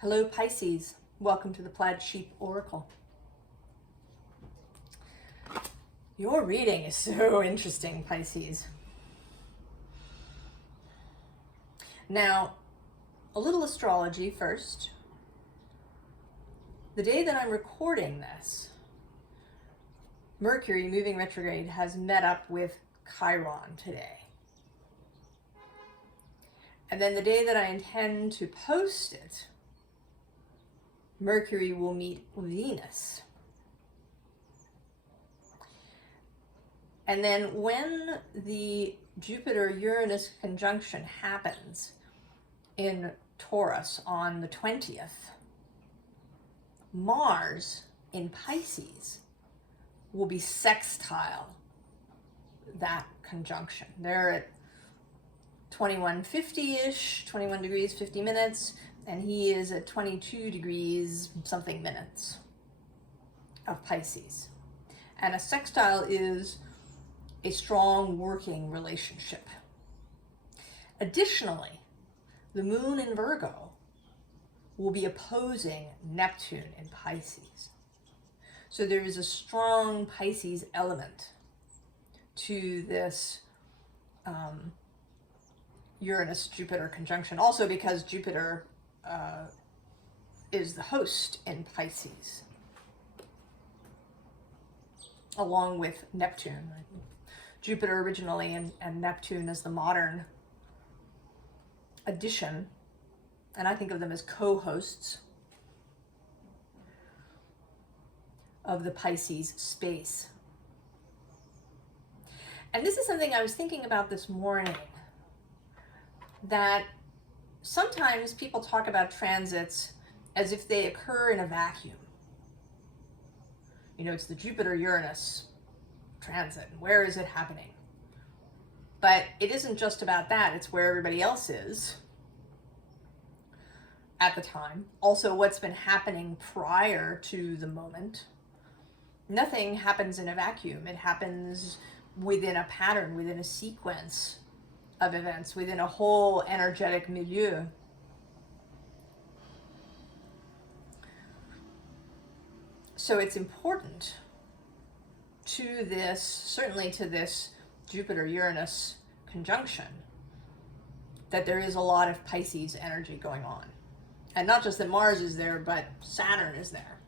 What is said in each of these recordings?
Hello Pisces, welcome to the Plaid Sheep Oracle. Your reading is so interesting, Pisces. Now, a little astrology first. The day that I'm recording this, Mercury moving retrograde has met up with Chiron today. And then the day that I intend to post it, Mercury will meet Venus. And then when the Jupiter-Uranus conjunction happens in Taurus on the 20th, Mars in Pisces will be sextile that conjunction. They're at 2150-ish, 21 degrees, 50 minutes, and he is at 22 degrees, something minutes of Pisces. And a sextile is a strong working relationship. Additionally, the moon in Virgo will be opposing Neptune in Pisces. So there is a strong Pisces element to this Uranus-Jupiter conjunction. Also because Jupiter is the host in Pisces, along with Neptune. Jupiter originally and Neptune as the modern addition, and I think of them as co-hosts of the Pisces space. And this is something I was thinking about this morning, that sometimes people talk about transits as if they occur in a vacuum. You know, it's the Jupiter-Uranus transit. Where is it happening? But it isn't just about that. It's where everybody else is at the time. Also, what's been happening prior to the moment. Nothing happens in a vacuum. It happens within a pattern, within a sequence of events, within a whole energetic milieu. So it's important to this, certainly to this Jupiter-Uranus conjunction, that there is a lot of Pisces energy going on. And not just that Mars is there, but Saturn is there.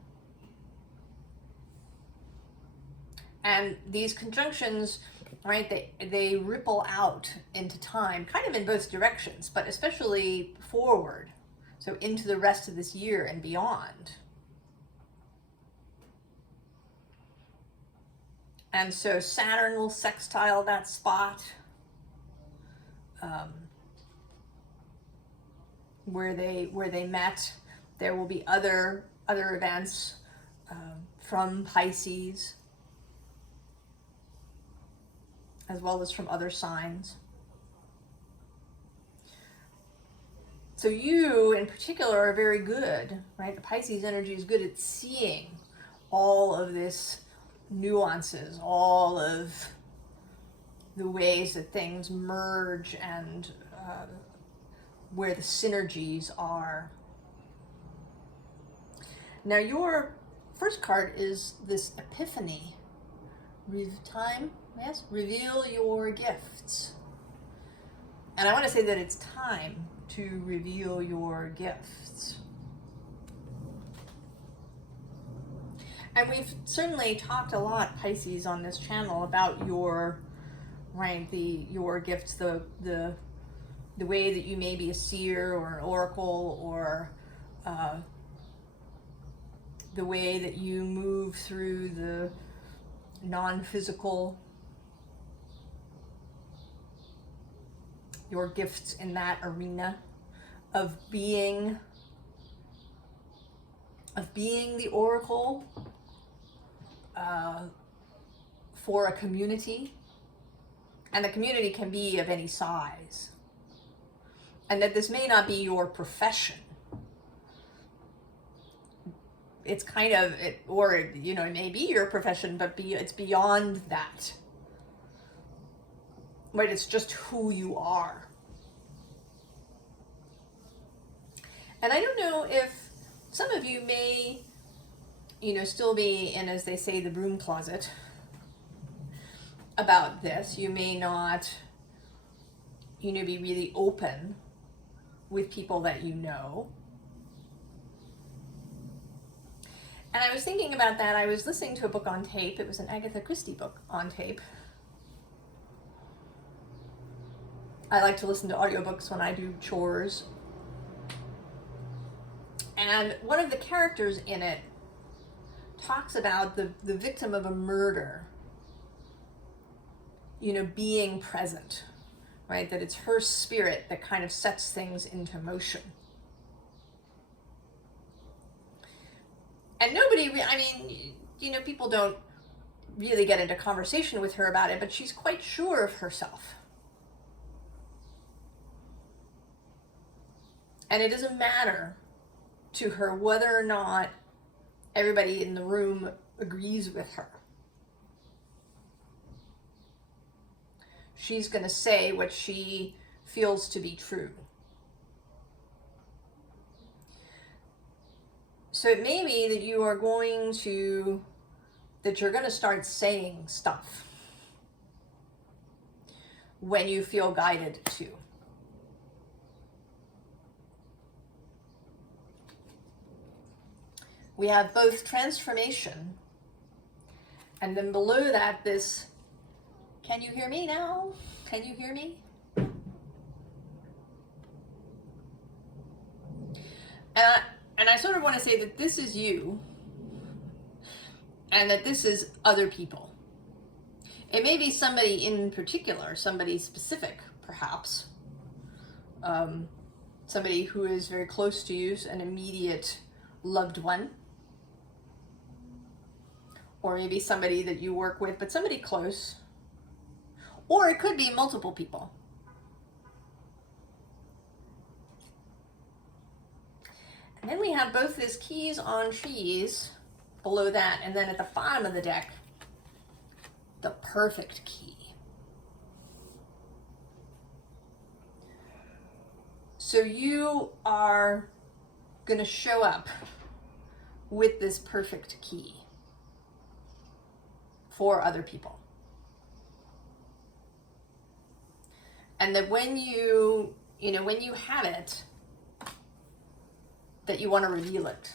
And these conjunctions, right, they ripple out into time, kind of in both directions, but especially forward, so into the rest of this year and beyond. And so Saturn will sextile that spot where they met. There will be other events from Pisces, as well as from other signs. So you in particular are very good, right? The Pisces energy is good at seeing all of this nuances, all of the ways that things merge and where the synergies are. Now your first card is this Epiphany time. Yes, reveal your gifts. And I want to say that it's time to reveal your gifts. And we've certainly talked a lot, Pisces, on this channel about your, right, your gifts, the way that you may be a seer or an oracle, or the way that you move through the non-physical, your gifts in that arena of being the oracle for a community. And the community can be of any size. And that this may not be your profession. It's kind of, or, you know, it may be your profession, but it's beyond that. Right? It's just who you are. And I don't know if some of you may, still be in, as they say, the broom closet about this. You may not, be really open with people that you know. And I was thinking about that. I was listening to a book on tape. It was an Agatha Christie book on tape. I like to listen to audiobooks when I do chores. And one of the characters in it talks about the victim of a murder, being present, right? That it's her spirit that kind of sets things into motion. And nobody, people don't really get into conversation with her about it, but she's quite sure of herself. And it doesn't matter to her whether or not everybody in the room agrees with her. She's going to say what she feels to be true. So it may be that you're going to start saying stuff when you feel guided to. We have both transformation, and then below that this, can you hear me now? Can you hear me? And I sort of want to say that this is you, and that this is other people. It may be somebody in particular, somebody specific, perhaps. Somebody who is very close to you, an immediate loved one. Or maybe somebody that you work with, but somebody close. Or it could be multiple people. And then we have both these keys on trees below that, and then at the bottom of the deck, the perfect key. So you are going to show up with this perfect key for other people. And that when you have it, that you want to reveal it.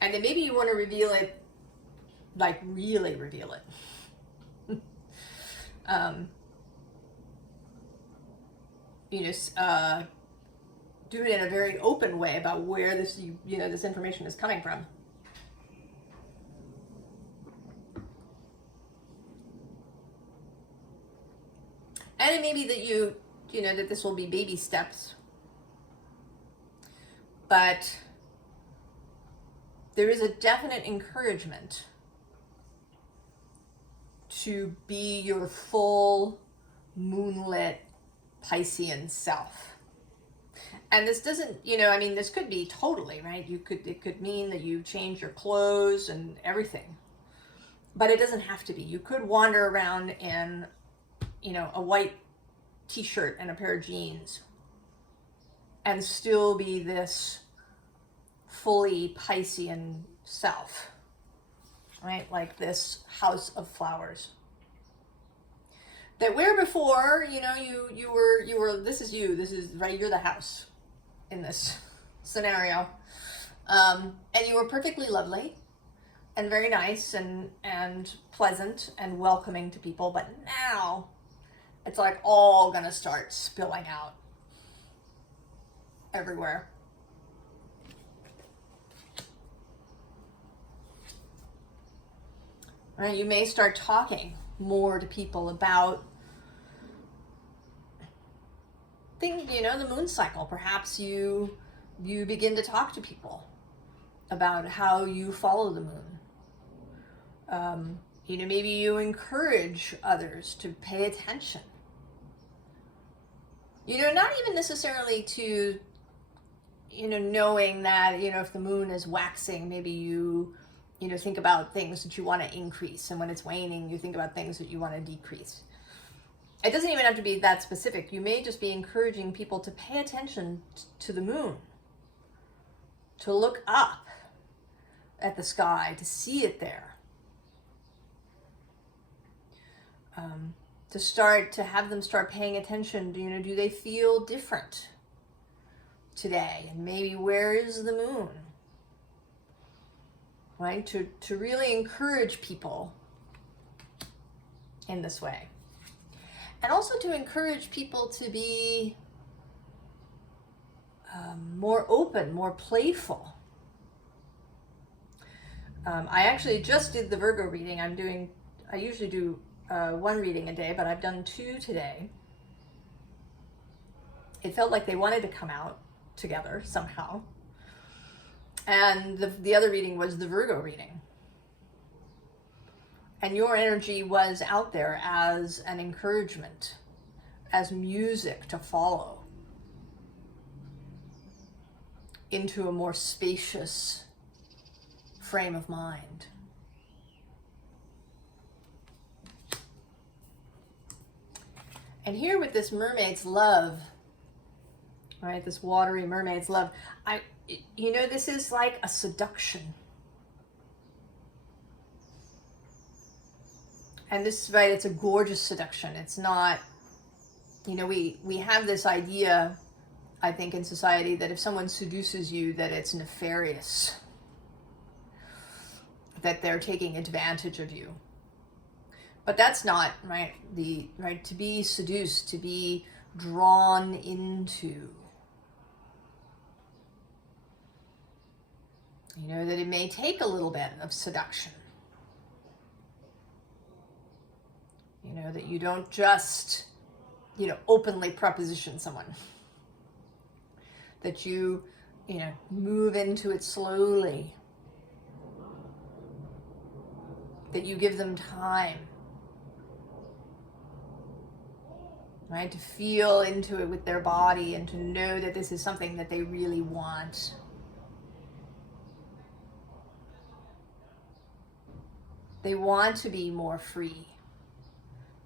And then maybe you want to reveal it, like really reveal it. Do it in a very open way about where this information is coming from. And it may be that that this will be baby steps. But there is a definite encouragement to be your full moonlit Piscean self. And this doesn't, this could be totally, right? It could mean that you change your clothes and everything. But it doesn't have to be. You could wander around in, a white t-shirt and a pair of jeans and still be this fully Piscean self, right? Like this house of flowers. That where before, you were, this is you, right, you're the house in this scenario. And you were perfectly lovely and very nice and pleasant and welcoming to people. But now it's like all gonna start spilling out everywhere. Right? You may start talking more to people about things, the moon cycle. Perhaps you begin to talk to people about how you follow the moon. Maybe you encourage others to pay attention. Not even necessarily to, knowing that, if the moon is waxing, maybe you think about things that you want to increase. And when it's waning, you think about things that you want to decrease. it doesn't even have to be that specific. You may just be encouraging people to pay attention to the moon, to look up at the sky, to see it there. To have them start paying attention. Do they feel different today? And maybe where is the moon? Right? To really encourage people in this way. And also to encourage people to be more open, more playful. I actually just did the Virgo reading. I usually do one reading a day, but I've done 2 today. It felt like they wanted to come out together somehow. And the other reading was the Virgo reading. And your energy was out there as an encouragement, as music to follow into a more spacious frame of mind. And here with this mermaid's love, right, this watery mermaid's love, this is like a seduction. And this, right, it's a gorgeous seduction. It's not, we have this idea, I think, in society that if someone seduces you, that it's nefarious, that they're taking advantage of you. But that's not, right, to be seduced, to be drawn into. That it may take a little bit of seduction. That you don't just, openly proposition someone. That you, move into it slowly. That you give them time. Right? To feel into it with their body and to know that this is something that they really want. They want to be more free.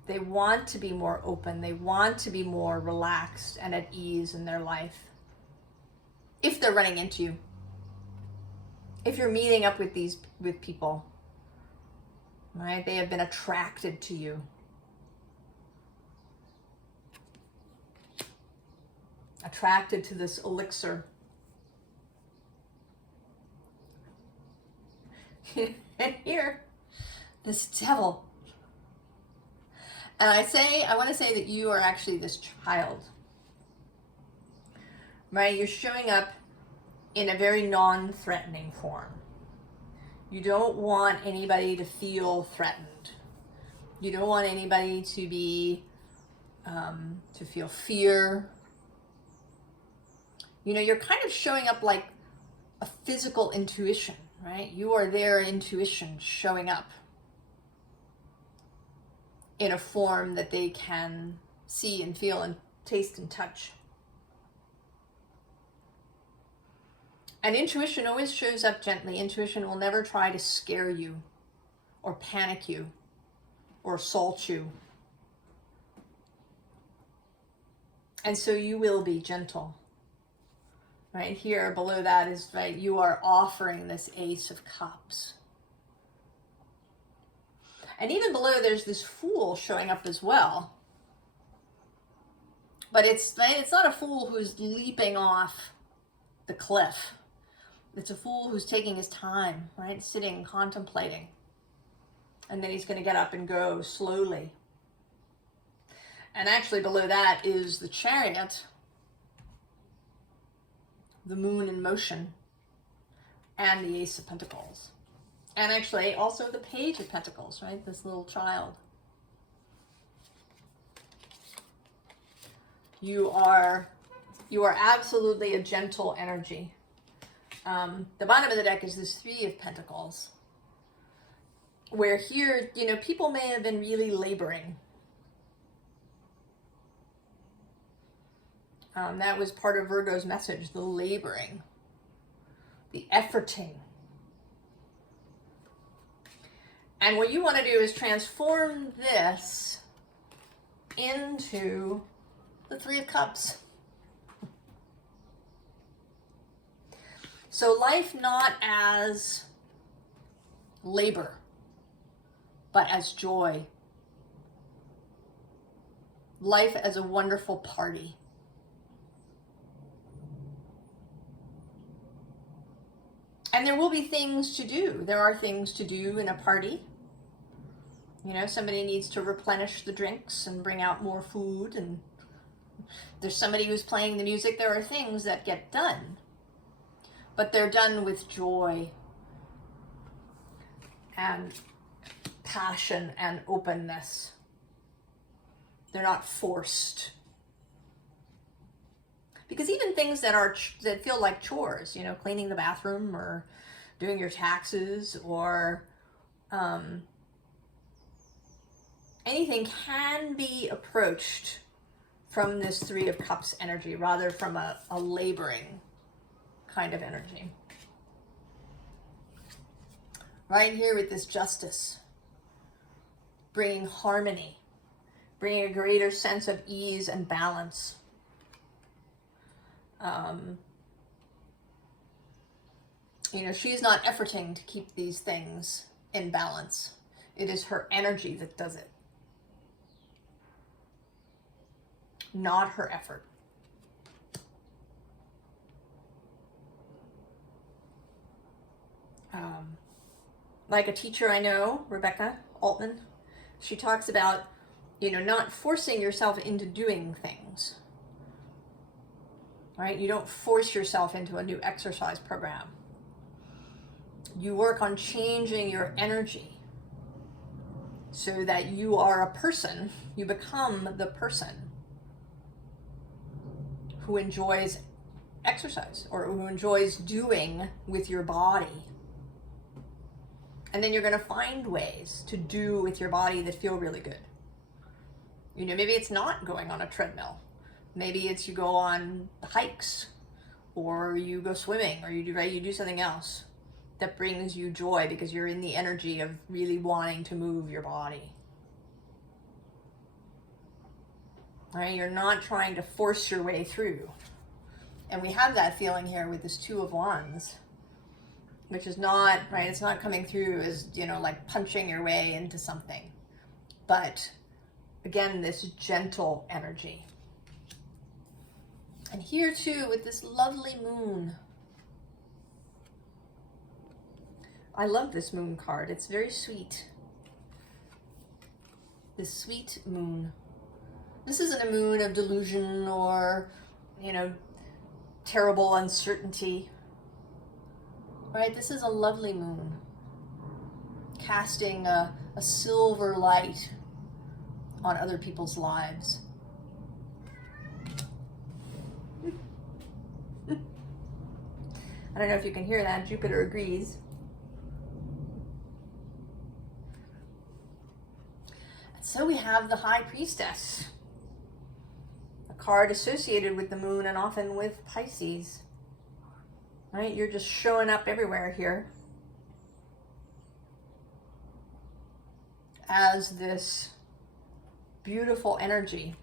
They want to be more open. They want to be more relaxed and at ease in their life. If they're running into you. If you're meeting up with people, right? They have been attracted to you. Attracted to this elixir. And here, this devil. And I want to say that you are actually this child. Right? You're showing up in a very non-threatening form. You don't want anybody to feel threatened. You don't want anybody to be, to feel fear. You're kind of showing up like a physical intuition, right? You are their intuition showing up in a form that they can see and feel and taste and touch. And intuition always shows up gently. Intuition will never try to scare you or panic you or assault you. And so you will be gentle. Right here below that is, right, you are offering this Ace of Cups. And even below there's this Fool showing up as well. But it's not a fool who's leaping off the cliff. It's a fool who's taking his time, right? Sitting, contemplating. And then he's going to get up and go slowly. And actually below that is the Chariot, the Moon in motion, and the Ace of Pentacles. And actually also the Page of Pentacles, right? This little child. You are absolutely a gentle energy. The bottom of the deck is this Three of Pentacles, where here, people may have been really laboring. That was part of Virgo's message, the laboring, the efforting. And what you want to do is transform this into the Three of Cups. So life not as labor, but as joy. Life as a wonderful party. And there will be things to do. There are things to do in a party. You know, somebody needs to replenish the drinks and bring out more food, and there's somebody who's playing the music. There are things that get done, but they're done with joy and passion and openness. They're not forced. Because even things that feel like chores, you know, cleaning the bathroom or doing your taxes or anything can be approached from this Three of Cups energy rather from a laboring kind of energy. Right here with this Justice, bringing harmony, bringing a greater sense of ease and balance. You know, she's not efforting to keep these things in balance. It is her energy that does it, not her effort. Like a teacher I know, Rebecca Altman, she talks about, you know, not forcing yourself into doing things. Right? You don't force yourself into a new exercise program. You work on changing your energy so that you are a person, you become the person who enjoys exercise or who enjoys doing with your body. And then you're going to find ways to do with your body that feel really good. You know, maybe it's not going on a treadmill. Maybe it's you go on hikes, or you go swimming, or you do something else that brings you joy because you're in the energy of really wanting to move your body. Right? You're not trying to force your way through. And we have that feeling here with this Two of Wands, which is not, right, it's not coming through as, you know, like punching your way into something. But again, this gentle energy. And here too, with this lovely moon. I love this moon card. It's very sweet. This sweet moon. This isn't a moon of delusion or, you know, terrible uncertainty. Right? This is a lovely moon. Casting a silver light on other people's lives. I don't know if you can hear that. Jupiter agrees. And so we have the High Priestess, a card associated with the moon and often with Pisces. Right? You're just showing up everywhere here as this beautiful energy.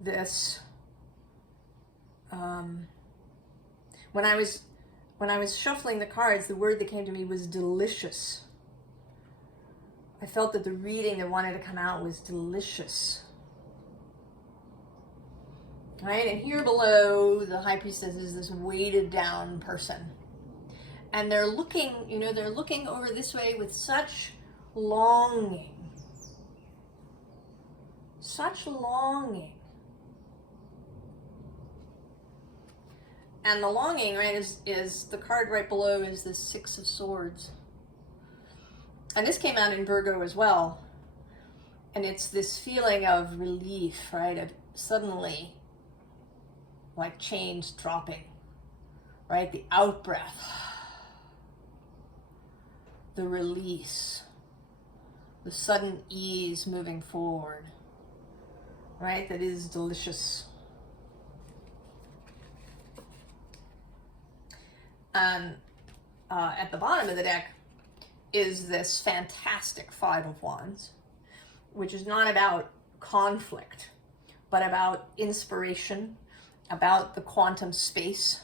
This when I was shuffling the cards, the word that came to me was delicious. I felt that the reading that wanted to come out was delicious. Right? And here below, the High Priestess is this weighted down person. And they're looking, you know, they're looking over this way with such longing. Such longing. And the longing, right, is the card right below is the Six of Swords. And this came out in Virgo as well. And it's this feeling of relief, right, of suddenly, like chains dropping, right, the out-breath, the release, the sudden ease moving forward, right, that is delicious. And at the bottom of the deck, is this fantastic Five of Wands, which is not about conflict, but about inspiration, about the quantum space,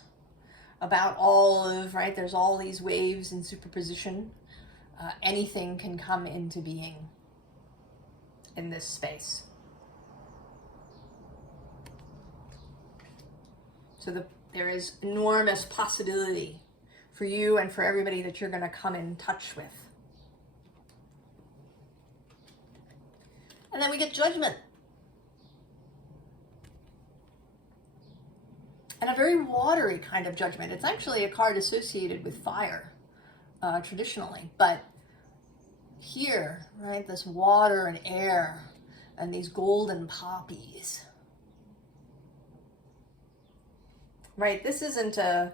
about all of, right, there's all these waves in superposition. Anything can come into being in this space. So there is enormous possibility for you and for everybody that you're going to come in touch with. And then we get Judgment. And a very watery kind of judgment. It's actually a card associated with fire, traditionally. But here, right, this water and air and these golden poppies. Right, this isn't a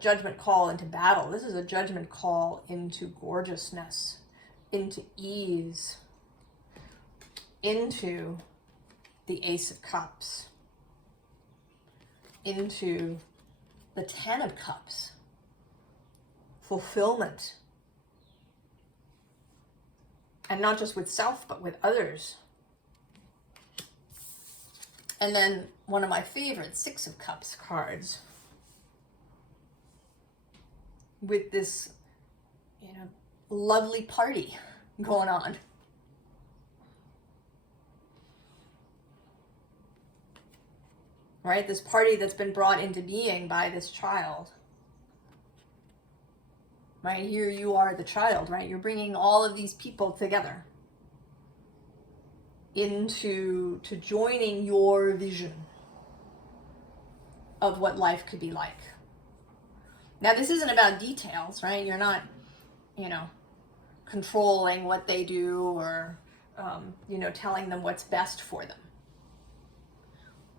judgment call into battle. This is a judgment call into gorgeousness, into ease, into the Ace of Cups, into the Ten of Cups, fulfillment. And not just with self, but with others. And then one of my favorite Six of Cups cards, with this, lovely party going on. Right? This party that's been brought into being by this child. Right? Here you are the child, right? You're bringing all of these people together into joining your vision of what life could be like. Now, this isn't about details, right? You're not, controlling what they do or, telling them what's best for them.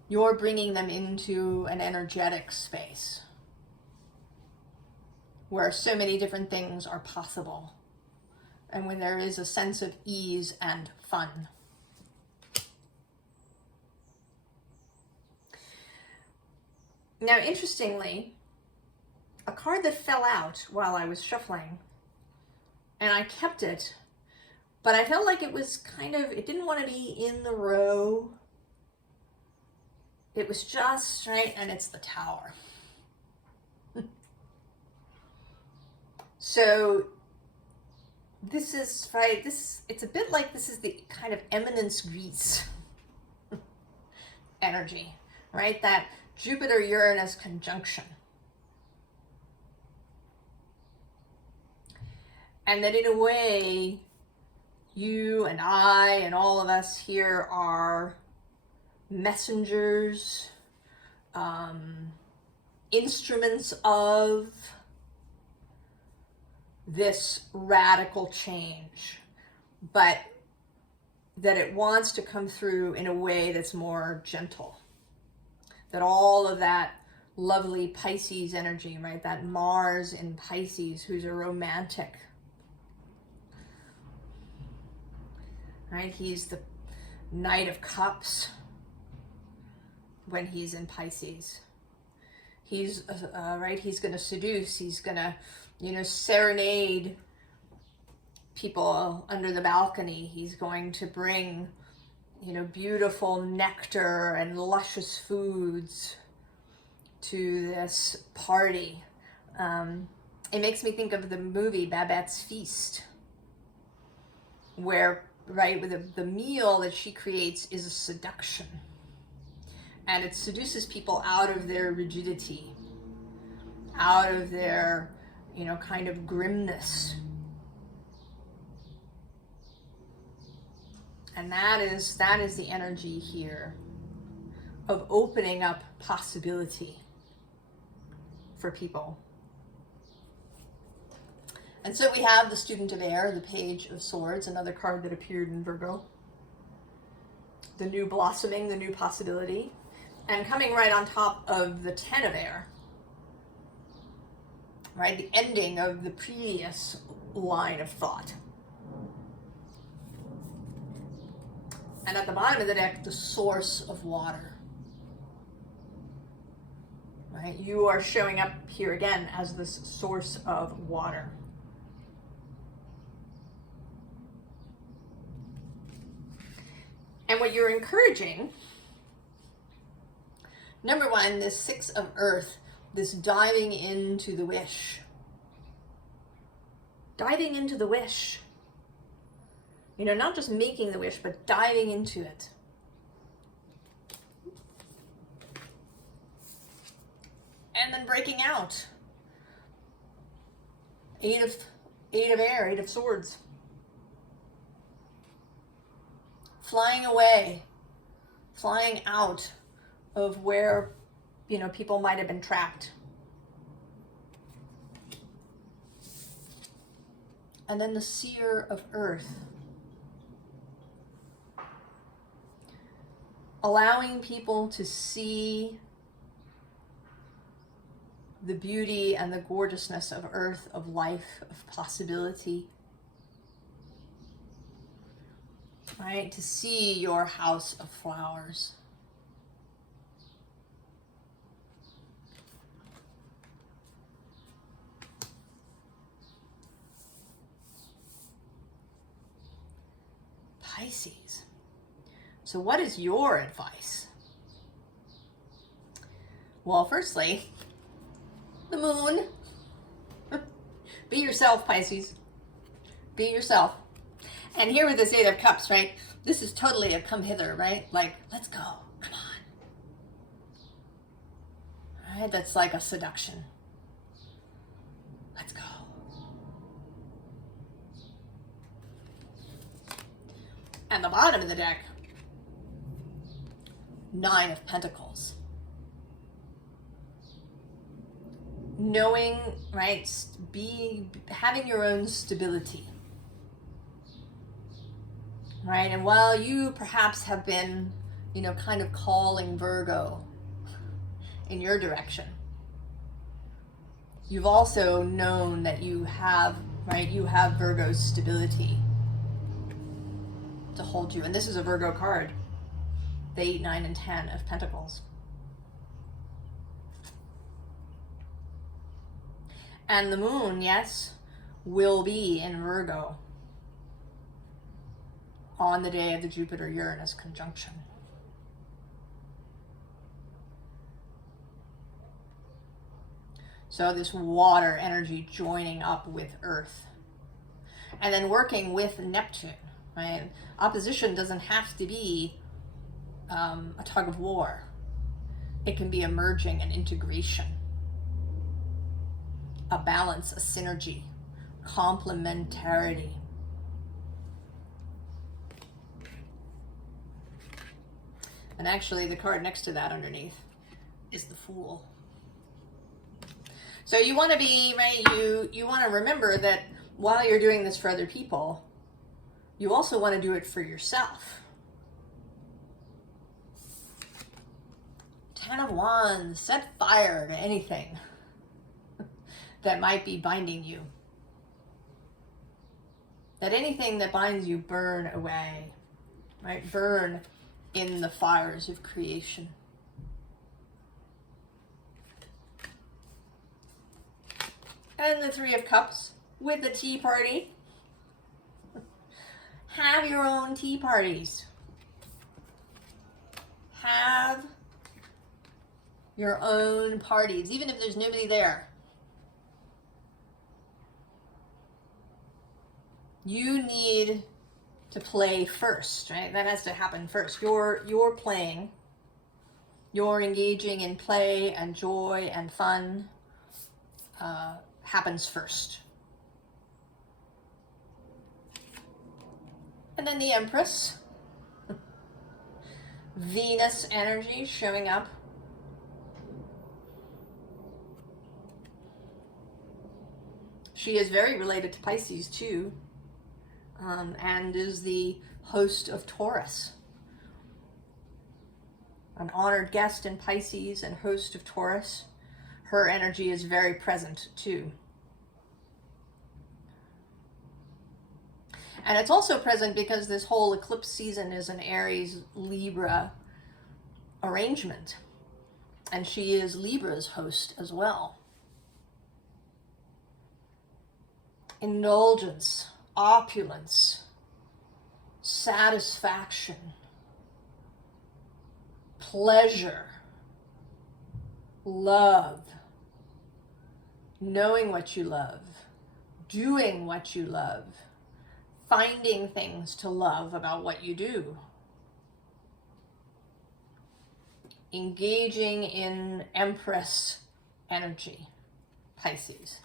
You're bringing them into an energetic space where so many different things are possible, and when there is a sense of ease and fun. Now, interestingly, a card that fell out while I was shuffling, and I kept it, but I felt like it was it didn't want to be in the row. It was just, right, and it's the Tower. So this is, right, it's a bit like this is the kind of eminence grise energy, right? That Jupiter-Uranus conjunction. And that in a way, you and I and all of us here are messengers, instruments of this radical change, but that it wants to come through in a way that's more gentle. That all of that lovely Pisces energy, right? That Mars in Pisces, who's a romantic, right? He's the Knight of Cups when he's in Pisces. He's, right, he's going to seduce, he's going to, serenade people under the balcony. He's going to bring, beautiful nectar and luscious foods to this party. It makes me think of the movie Babette's Feast, where, right, with the meal that she creates is a seduction. And it seduces people out of their rigidity, out of their, kind of grimness. And that is the energy here of opening up possibility for people. And so we have the Student of Air, the Page of Swords, another card that appeared in Virgo. The new blossoming, the new possibility. And coming right on top of the Ten of Air, right? The ending of the previous line of thought. And at the bottom of the deck, the source of water. Right? You are showing up here again as this source of water. And what you're encouraging, number one, this Six of Earth, this diving into the wish. Diving into the wish. You know, not just making the wish, but diving into it. And then breaking out. Eight of air, Eight of Swords. Flying away. Flying out of where, you know, people might have been trapped. And then the Seer of Earth. Allowing people to see the beauty and the gorgeousness of earth, of life, of possibility. Right? To see your house of flowers. Pisces. So what is your advice? Well, firstly, the moon. Be yourself, Pisces. Be yourself. And here with this Eight of Cups, right? This is totally a come hither, right? Like, let's go. Come on. All right? That's like a seduction. Let's go. And the bottom of the deck, Nine of Pentacles. Knowing, right, having your own stability. Right, and while you perhaps have been, you know, kind of calling Virgo in your direction, you've also known that you have, right, you have Virgo's stability to hold you. And this is a Virgo card. The 8, 9, and 10 of Pentacles. And the moon, yes, will be in Virgo on the day of the Jupiter-Uranus conjunction. So this water energy joining up with Earth. And then working with Neptune, right? Opposition doesn't have to be a tug of war. It can be a merging, an integration, a balance, a synergy, complementarity. And actually the card next to that underneath is the Fool. So you want to be, right, you want to remember that while you're doing this for other people, you also want to do it for yourself. 10 of Wands, set fire to anything that might be binding you. That anything that binds you, burn away, right? Burn in the fires of creation. And the Three of Cups with the tea party. Have your own tea parties. Have your own parties, even if there's nobody there. You need to play first, right? That has to happen first. You're playing. You're engaging in play and joy and fun happens first. And then the Empress. Venus energy showing up. She is very related to Pisces too, and is the host of Taurus. An honored guest in Pisces and host of Taurus. Her energy is very present too. And it's also present because this whole eclipse season is an Aries-Libra arrangement. And she is Libra's host as well. Indulgence, opulence, satisfaction, pleasure, love, knowing what you love, doing what you love, finding things to love about what you do, engaging in Empress energy, Pisces.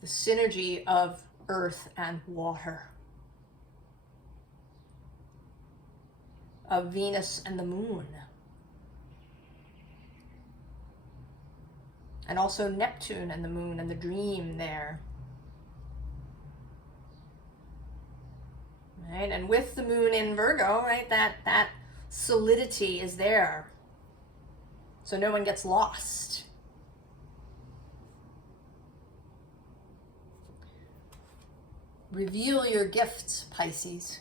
The synergy of earth and water, of Venus and the moon, and also Neptune and the moon and the dream there. Right? And with the moon in Virgo, right, that solidity is there. So no one gets lost. Reveal your gifts, Pisces.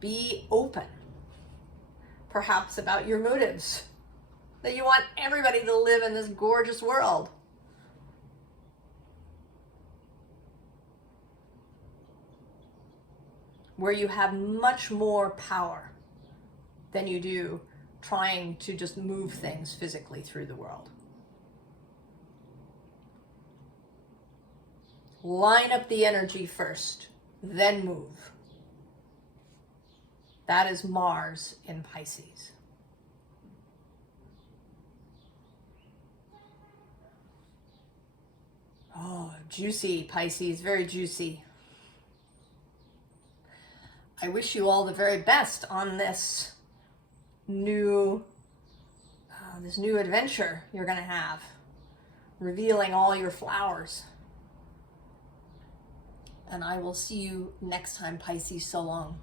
Be open, perhaps, about your motives, that you want everybody to live in this gorgeous world. Where you have much more power than you do trying to just move things physically through the world. Line up the energy first, then move. That is Mars in Pisces. Oh, juicy, Pisces, very juicy. I wish you all the very best on this new adventure you're going to have, revealing all your flowers. And I will see you next time, Pisces. So long.